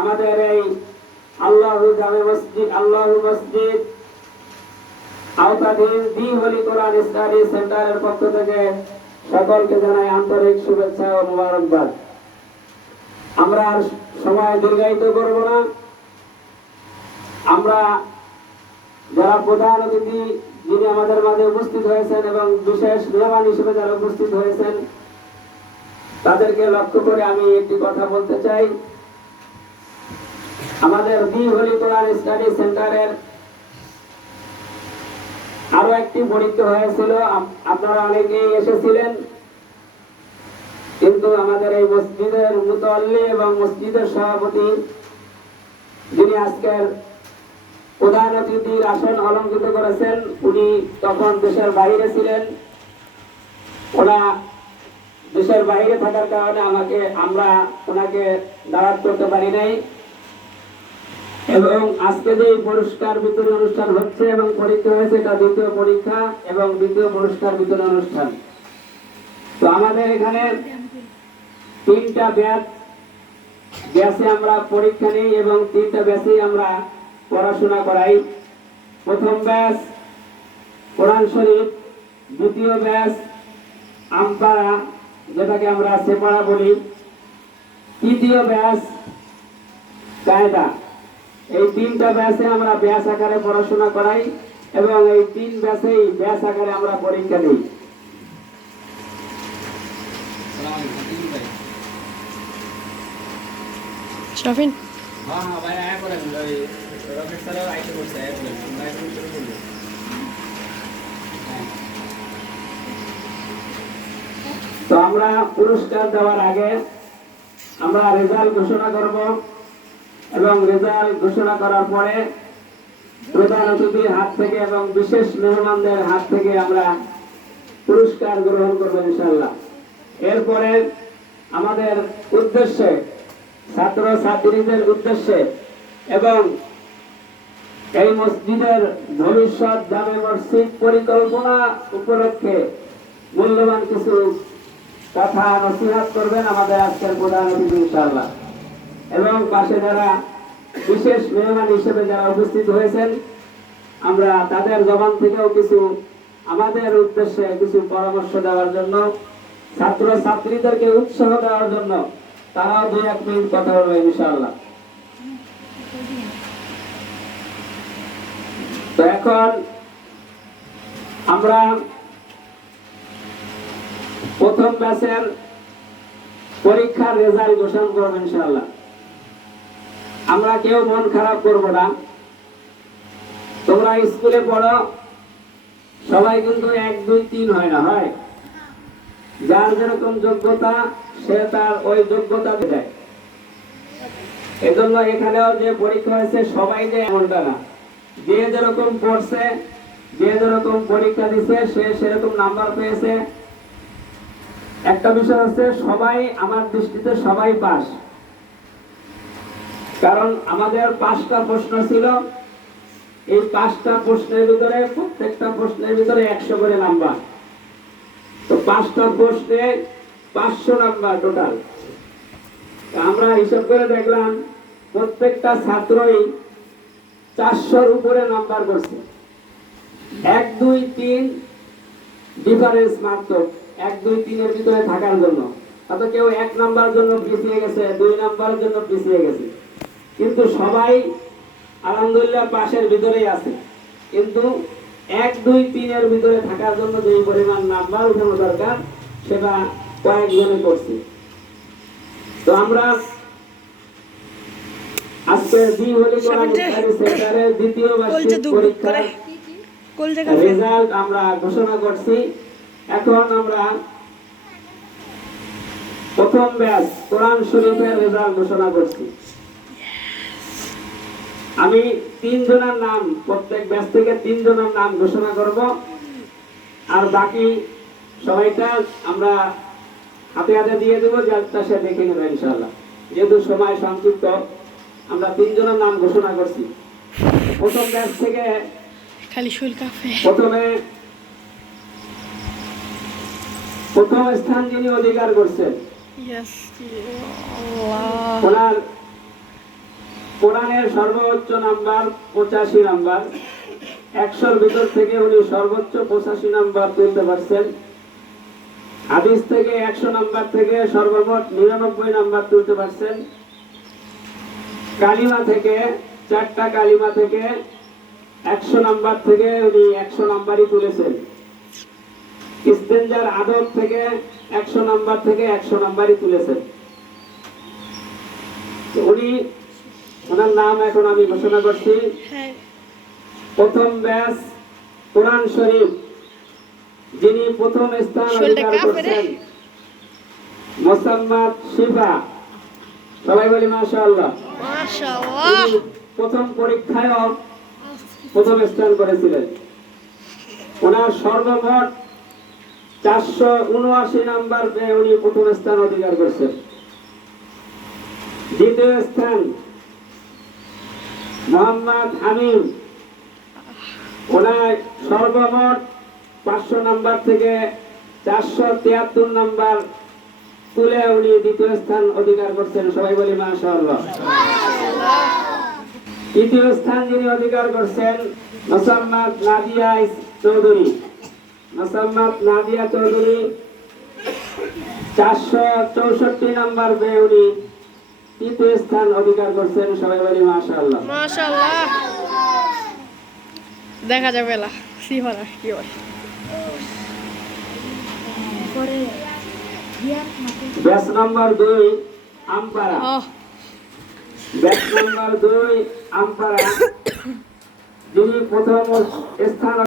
আমাদের এই আল্লাহ জামে মসজিদ আল্লাহ মসজিদ, আওতাধীন দি হলি কোরআন স্টাডি সেন্টারের পক্ষ থেকে সকলকে জানাই আন্তরিক শুভেচ্ছা ও মোবারকবাদ। আমরা আর সময় দীর্ঘায়িত করব না। আমরা যারা প্রধান অতিথি যিনি আমাদের মাঝে উপস্থিত হয়েছেন এবং বিশেষ মেহমান হিসেবে যারা উপস্থিত হয়েছেন, তাদেরকে লক্ষ্য করে আমি একটি কথা বলতে চাই। আমাদের দি হলি কোরআন স্টাডি সেন্টারের আরও একটি পরীক্ষা হয়েছিল। আপনারা অনেকেই এসেছিলেন। কিন্তু আমাদের এই মসজিদের মুতল্লি এবং মসজিদের সভাপতি, যিনি আজকের প্রধান অতিথির আসন অলঙ্কৃত করেছেন, উনি তখন দেশের বাইরে ছিলেন। ওনা দেশের বাইরে থাকার কারণে আমাকে, আমরা ওনাকে দাওয়াত করতে পারি নাই। এবং আজকে যে পুরস্কার বিতরণ অনুষ্ঠান হচ্ছে এবং পরীক্ষা হয়েছে, এটা দ্বিতীয় পরীক্ষা এবং দ্বিতীয় পুরস্কার বিতরণ অনুষ্ঠান। তো আমাদের এখানে তিনটা ব্যাচ, ব্যাচে আমরা পরীক্ষা নিই এবং তিনটা ব্যাচেই আমরা পড়াশোনা করাই। প্রথম ব্যাচ, কোরআন শরীফ। দ্বিতীয় ব্যাচ, আমপাড়া, যেটাকে আমরা সেপাড়া বলি। তৃতীয় ব্যাচ, কায়দা। এই তিনটা ব্যাচে আমরা ব্যাচ আকারে পড়াশোনা করাই এবং এই তিন ব্যাচেই ব্যাচ আকারে আমরা পরীক্ষা দিই। শফিন? হ্যাঁ হ্যাঁ ভাই আয়া করেন ওই রকেট স্যারও আইতে করছে আয়া করেন আমরা এখন শুরু করব। তো আমরা পুরস্কার দেওয়ার আগে আমরা রেজাল্ট ঘোষণা করব। এবং রেজাল্ট ঘোষণা করার পরে প্রধান অতিথির হাত থেকে এবং বিশেষ মেহমানদের হাত থেকে আমরা পুরস্কার গ্রহণ করব ইনশাল্লাহ এরপরে আমাদের উদ্দেশ্যে ছাত্র ছাত্রীদের উদ্দেশ্যে এবং এই মসজিদের ভবিষ্যৎ জামে মসজিদ পরিকল্পনা উপলক্ষে মূল্যবান কিছু কথা নসিহাত করবেন আমাদের আজকের প্রধান অতিথি ইনশাআল্লাহ। এবং পাশে যারা বিশেষ মেহমান হিসেবে যারা উপস্থিত হয়েছেন, আমরা তাদের জবান থেকেও কিছু আমাদের উদ্দেশ্যে কিছু পরামর্শ দেওয়ার জন্য ছাত্র ছাত্রীদেরকে উৎসাহ দেওয়ার জন্য তারাও দুই এক মিনিট কথা বলবে ইনশাআল্লাহ। তো এখন আমরা প্রথম ব্যাচের পরীক্ষার রেজাল্ট ঘোষণা করব ইনশাআল্লাহ। আমরা কেউ মন খারাপ করব না। তোমরা স্কুলে পড়ো, সবাই কিন্তু এক, দুই, তিন হয় না, হয়? যার যেরকম যোগ্যতা, সে তার ওই যোগ্যতা দেয়। এজন্য এখানেও যে পরীক্ষা হয়েছে, সবাই যে এমনটা না। যে যেরকম পড়ছে, যে যেরকম পরীক্ষা দিছে, সে সেরকম নাম্বার পেয়েছে। একটা বিষয় হচ্ছে, সবাই আমার দৃষ্টিতে সবাই পাস। কারণ আমাদের পাঁচটা প্রশ্ন ছিল। এই পাঁচটা প্রশ্নের ভিতরে, প্রত্যেকটা প্রশ্নের ভিতরে একশো করে নাম্বার। তো পাঁচটা প্রশ্নে পাঁচশো নাম্বার টোটাল আমরা হিসাব করে দেখলাম, প্রত্যেকটা ছাত্রই চারশোর উপরে নাম্বার করছে। এক, দুই, তিন ডিফারেন্স মাত্র এক, দুই, তিনের ভিতরে থাকার জন্য। হয়তো কেউ এক নাম্বার জন্য পিছিয়ে গেছে, দুই নাম্বারের জন্য পিছিয়ে গেছে। কিন্তু সবাই আলহামদুলিল্লাহ পাশের ভিতরেই আছে। কিন্তু এক দুই তিনের ভিতরে থাকার জন্য যে পরিমাণ নাম্বার উঠানো দরকার সেটা কয়েকজনে করছে। তো আমরা আজকে দি হলি সেন্টারের দ্বিতীয় বার্ষিক দুগ দুগ পরীক্ষা করে কলজে কাছে রেজাল্ট আমরা ঘোষণা করছি। এখন আমরা প্রথম ব্যাচ কোরআন শরীফের রেজাল্ট ঘোষণা করছি। আমি তিন জনের নাম প্রত্যেক ব্যাচ থেকে তিন জনের নাম ঘোষণা করব। আর বাকি সবাইটা আমরা হাতে হাতে দিয়ে দেবো যারটা সে দেখে নেবে ইনশাল্লাহ যেহেতু সময় সংক্ষিপ্ত আমরা তিনজনের নাম ঘোষণা করছি। প্রথম ব্যাচ থেকে খালি প্রথমে প্রথম স্থান যিনি অধিকার করছেন ওনার কোরআনের সর্বোচ্চ নাম্বার পঁচাশি নাম্বার। একশোর ভিতর থেকে উনি সর্বোচ্চ পঁচাশি নাম্বার তুলতে পারছেন। হাদিস থেকে একশো নাম্বার থেকে সর্বমোট নিরানব্বই নাম্বার তুলতে পারছেন। কালিমা থেকে, চারটা কালিমা থেকে একশো নাম্বার থেকে উনি একশো নাম্বারই তুলেছেন। ইস্তেঞ্জার আদব থেকে একশো নাম্বার থেকে একশো নাম্বারই তুলেছেন। উনি ওনার নাম এখন আমি ঘোষণা করছি। হ্যাঁ। প্রথম ব্যাস কোরআন শরীফ যিনি প্রথম স্থান অধিকার করছেন মোসাম্মদ শিফা সবাই বলি মাশাআল্লাহ। মাশাআল্লাহ। প্রথম পরীক্ষায়ও প্রথম স্থান করেছিলেন। ওনার সর্বমোট চারশো উনআশি নাম্বার পেয়ে উনি প্রথম স্থান অধিকার করছেন। দ্বিতীয় স্থান মোহাম্মদ আমিন ওনার সর্বমোট পাঁচশো নাম্বার থেকে চারশো তিয়াত্তর নাম্বার তুলে উনি দ্বিতীয় স্থান অধিকার করছেন। সবাই বলি, মাশাআল্লাহ। তৃতীয় স্থান যিনি অধিকার করছেন, মোসাম্মদ নাদিয়া চৌধুরী। মোসাম্মদ নাদিয়া চৌধুরী চারশো চৌষট্টি নাম্বার পেয়ে উনি তৃতীয় স্থান অধিকার করছেন সবাই বলি মাশাআল্লাহ। মাশাআল্লাহ। দেখা যাবে সিহরা কি হয় ব্যাচ নম্বর দুই আমপাড়া। ও। ব্যাচ নম্বর দুই আমপাড়া। যিনি প্রথম স্থান